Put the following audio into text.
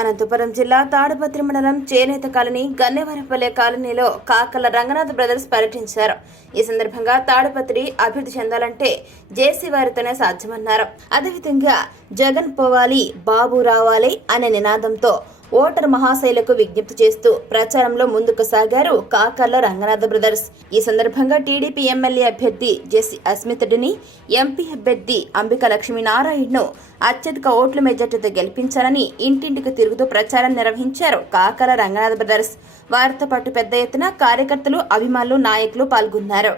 అనంతపురం జిల్లా తాడిపత్రి మండలం చేనేత కాలనీ గన్నెవరపల్లె కాలనీలో కాకల రంగనాథ్ బ్రదర్స్ పర్యటించారు. ఈ సందర్భంగా తాడిపత్రి అభివృద్ధి చెందాలంటే జేసీ వారితోనే సాధ్యమన్నారు. అదేవిధంగా జగన్ పోవాలి బాబు రావాలి అనే నినాదంతో ఓటర్ మహాశైలకు విజ్ఞప్తి చేస్తూ ప్రచారంలో ముందుకు సాగారు కాకర్ల రంగనాథ్ బ్రదర్స్. ఈ సందర్భంగా టీడీపీ ఎమ్మెల్యే అభ్యర్థి జెసి అస్మిత్ రెడ్డిని, ఎంపీ అభ్యర్థి అంబిక లక్ష్మీనారాయణను అత్యధిక ఓట్ల మెజార్టీతో గెలిపించాలని ఇంటింటికి తిరుగుతూ ప్రచారం నిర్వహించారు కాకర్ల రంగనాథ్ బ్రదర్స్. వారితో పాటు పెద్ద ఎత్తున కార్యకర్తలు, అభిమానులు, నాయకులు పాల్గొన్నారు.